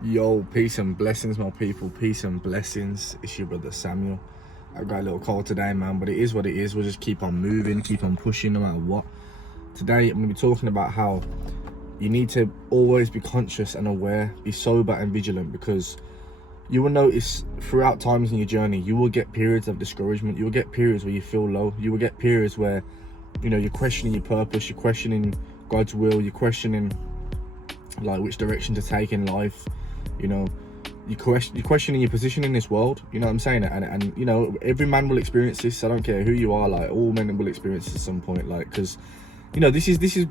Yo, peace and blessings, my people. Peace and blessings. It's your brother Samuel. I got a little call today, man, but it is what it is. We'll just keep on moving, keep on pushing no matter what. Today, I'm going to be talking about how you need to always be conscious and aware, be sober and vigilant, because you will notice throughout times in your journey, you will get periods of discouragement. You will get periods where you feel low. You will get periods where, you know, you're questioning your purpose, you're questioning God's will, you're questioning like which direction to take in life. You know, you're questioning your position in this world. You know what I'm saying? And you know, every man will experience this. I don't care who you are. Like, all men will experience this at some point. Like, because, you know, this is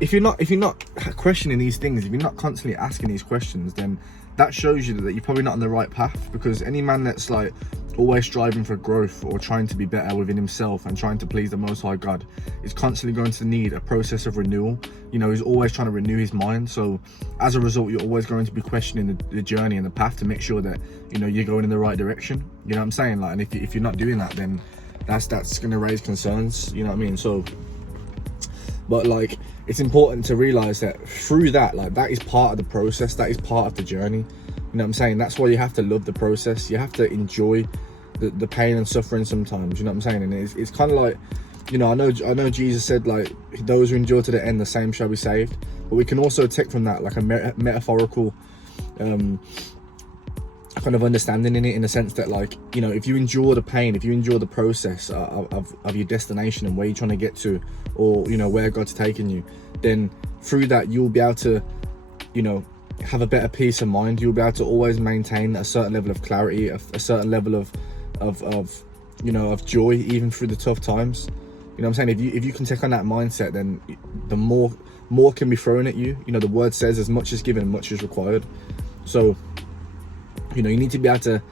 if you're not questioning these things, if you're not constantly asking these questions, then that shows you that you're probably not on the right path. Because any man that's like always striving for growth or trying to be better within himself and trying to please the Most High God is constantly going to need a process of renewal. You know, he's always trying to renew his mind. So as a result, you're always going to be questioning the journey and the path to make sure that, you know, you're going in the right direction. You know what I'm saying? Like, and if you're not doing that, then that's going to raise concerns. You know what I mean? So, but like, it's important to realize that through that, like, that is part of the process, that is part of the journey. You know what I'm saying? That's why you have to love the process. You have to enjoy the pain and suffering sometimes. You know what I'm saying? And it's kind of like, you know, I know Jesus said, like, those who endure to the end, the same shall be saved. But we can also take from that like a metaphorical kind of understanding in it, in the sense that, like, you know, if you endure the pain, if you endure the process of your destination and where you're trying to get to, or, you know, where God's taking you, then through that you'll be able to, you know, have a better peace of mind. You'll be able to always maintain a certain level of clarity, a certain level of you know, of joy, even through the tough times. You know what I'm saying? If you can take on that mindset, then the more can be thrown at you. You know, the word says, as much is given, much is required. So, you know, you need to be able to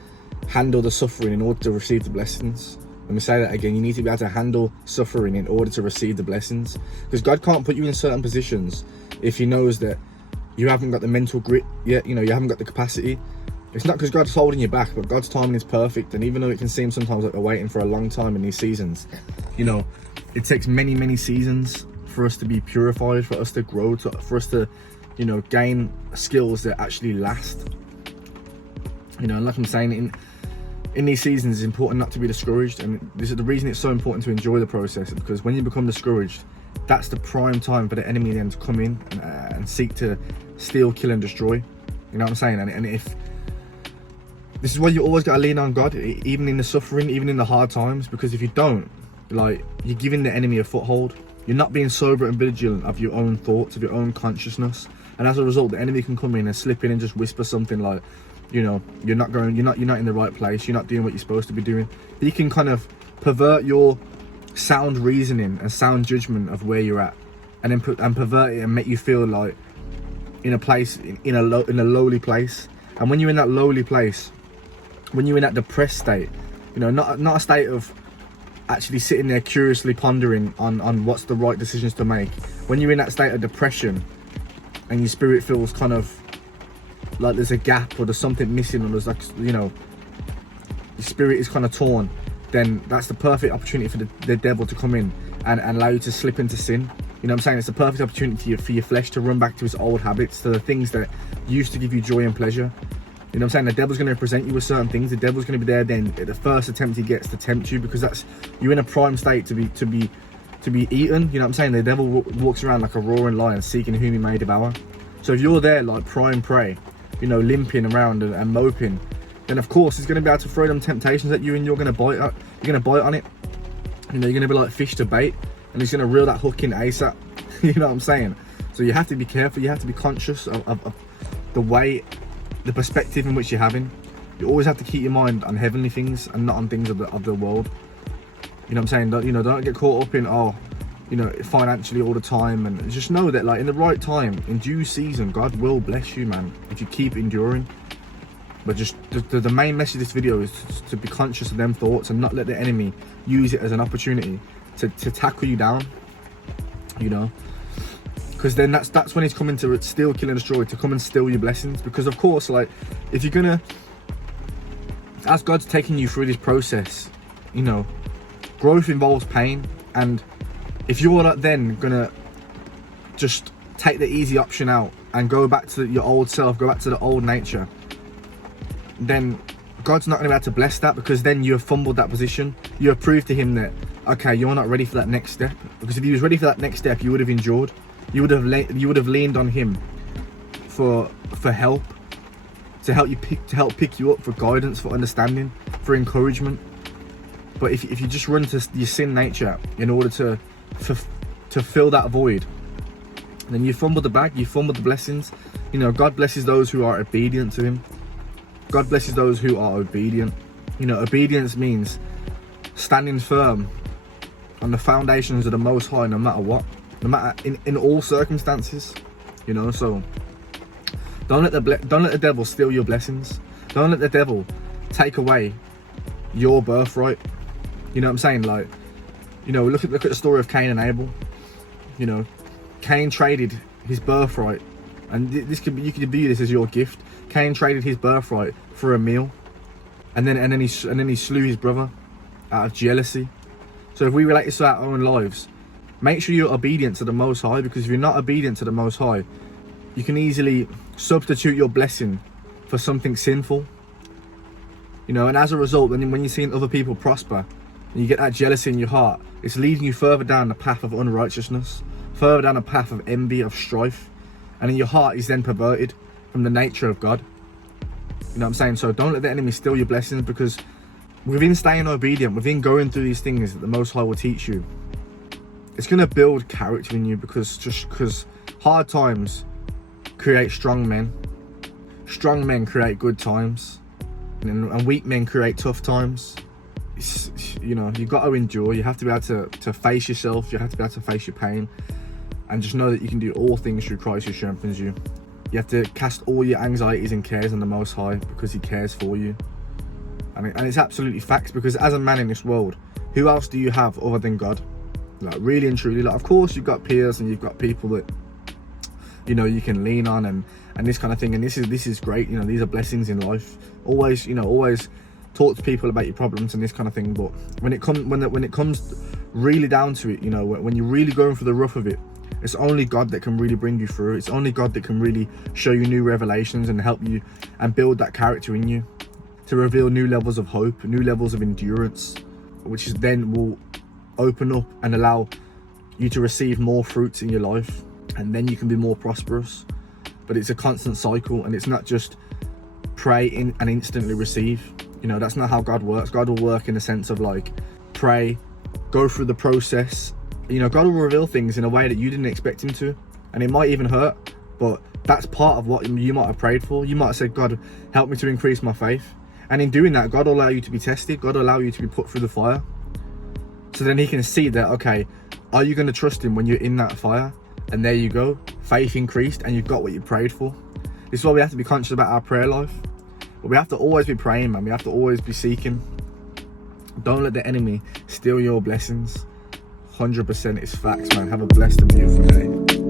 handle the suffering in order to receive the blessings. Let me say that again. You need to be able to handle suffering in order to receive the blessings. Because God can't put you in certain positions if he knows that you haven't got the mental grit yet. You know, you haven't got the capacity. It's not because God's holding you back, but God's timing is perfect. And even though it can seem sometimes like we're waiting for a long time in these seasons, you know, it takes many seasons for us to be purified, for us to grow, for us to, you know, gain skills that actually last. You know, and like I'm saying, in these seasons, it's important not to be discouraged. And this is the reason it's so important to enjoy the process, because when you become discouraged, that's the prime time for the enemy then to come in and seek to steal, kill and destroy. You know what I'm saying? And if this is why you always got to lean on God, even in the suffering, even in the hard times, because if you don't, like, you're giving the enemy a foothold. You're not being sober and vigilant of your own thoughts, of your own consciousness, and as a result, the enemy can come in and slip in and just whisper something like, you know, you're not in the right place, you're not doing what you're supposed to be doing. He can kind of pervert your sound reasoning and sound judgment of where you're at, and then pervert it and make you feel like in a place, in a lowly place. And when you're in that lowly place, when you're in that depressed state, you know, not a state of actually sitting there curiously pondering on what's the right decisions to make. When you're in that state of depression and your spirit feels kind of like there's a gap, or there's something missing, or there's, like, you know, your spirit is kind of torn, then that's the perfect opportunity for the devil to come in and allow you to slip into sin. You know what I'm saying? It's the perfect opportunity for your flesh to run back to its old habits, to the things that used to give you joy and pleasure. You know what I'm saying? The devil's going to present you with certain things. The devil's going to be there then at the first attempt he gets to tempt you, because that's, you're in a prime state to be eaten. You know what I'm saying? The devil walks around like a roaring lion, seeking whom he may devour. So if you're there like prime prey, you know, limping around and moping, then of course he's going to be able to throw them temptations at you, and you're going to bite on it. You know, you're going to be like fish to bait, and he's going to reel that hook in ASAP. You know what I'm saying? So you have to be careful. You have to be conscious of the way, the perspective in which you're having. You always have to keep your mind on heavenly things and not on things of the world. You know what I'm saying? Don't get caught up in, you know, financially all the time, and just know that, like, in the right time, in due season, God will bless you, man, if you keep enduring. But just the main message of this video is to be conscious of them thoughts and not let the enemy use it as an opportunity to tackle you down, you know, because then that's when he's coming to steal, kill and destroy, to come and steal your blessings. Because of course, like, if you're gonna, as God's taking you through this process, you know, growth involves pain, and if you're not then gonna just take the easy option out and go back to your old self, go back to the old nature, then God's not going to be able to bless that, because then you have fumbled that position. You have proved to him that, okay, you're not ready for that next step. Because if he was ready for that next step, you would have endured. You would have leaned on him for help, to help pick you up, for guidance, for understanding, for encouragement. But if you just run to your sin nature in order to fill that void, then you fumble the bag, you fumble the blessings. You know, God blesses those who are obedient to him. God blesses those who are obedient. You know, obedience means standing firm on the foundations of the Most High, no matter what, no matter in all circumstances. You know, so don't let the devil steal your blessings. Don't let the devil take away your birthright. You know what I'm saying? Like, you know, look at the story of Cain and Abel. You know, Cain traded his birthright, and you could view this as your gift. Cain traded his birthright for a meal, and then he slew his brother out of jealousy. So if we relate this to our own lives, make sure you're obedient to the Most High, because if you're not obedient to the Most High, you can easily substitute your blessing for something sinful. You know, and as a result, when you're seeing other people prosper, and you get that jealousy in your heart, it's leading you further down the path of unrighteousness, further down a path of envy, of strife, and then your heart is then perverted from the nature of God. You know what I'm saying? So don't let the enemy steal your blessings, because within staying obedient, within going through these things that the Most High will teach you, it's going to build character in you, because hard times create strong men. Strong men create good times, and weak men create tough times. You know, you've got to endure. You have to be able to face yourself. You have to be able to face your pain, and just know that you can do all things through Christ who strengthens you. You have to cast all your anxieties and cares on the Most High, because he cares for you. And it's absolutely facts, because as a man in this world, who else do you have other than God? Like, really and truly. Like, of course you've got peers and you've got people that, you know, you can lean on and this kind of thing, and this is great. You know, these are blessings in life. Always talk to people about your problems and this kind of thing. But when it comes really down to it, you know, when you're really going through the rough of it, it's only God that can really bring you through. It's only God that can really show you new revelations and help you and build that character in you, to reveal new levels of hope, new levels of endurance, which is then will open up and allow you to receive more fruits in your life, and then you can be more prosperous. But it's a constant cycle, and it's not just pray in and instantly receive. You know, that's not how God works. God will work in a sense of like, pray, go through the process. You know, God will reveal things in a way that you didn't expect him to, and it might even hurt, but that's part of what you might have prayed for. You might have said, God, help me to increase my faith. And in doing that, God will allow you to be tested. God will allow you to be put through the fire. So then he can see that, okay, are you going to trust him when you're in that fire? And there you go, faith increased and you've got what you prayed for. This is why we have to be conscious about our prayer life. But we have to always be praying, man. We have to always be seeking. Don't let the enemy steal your blessings. 100% it's facts, man. Have a blessed and beautiful day.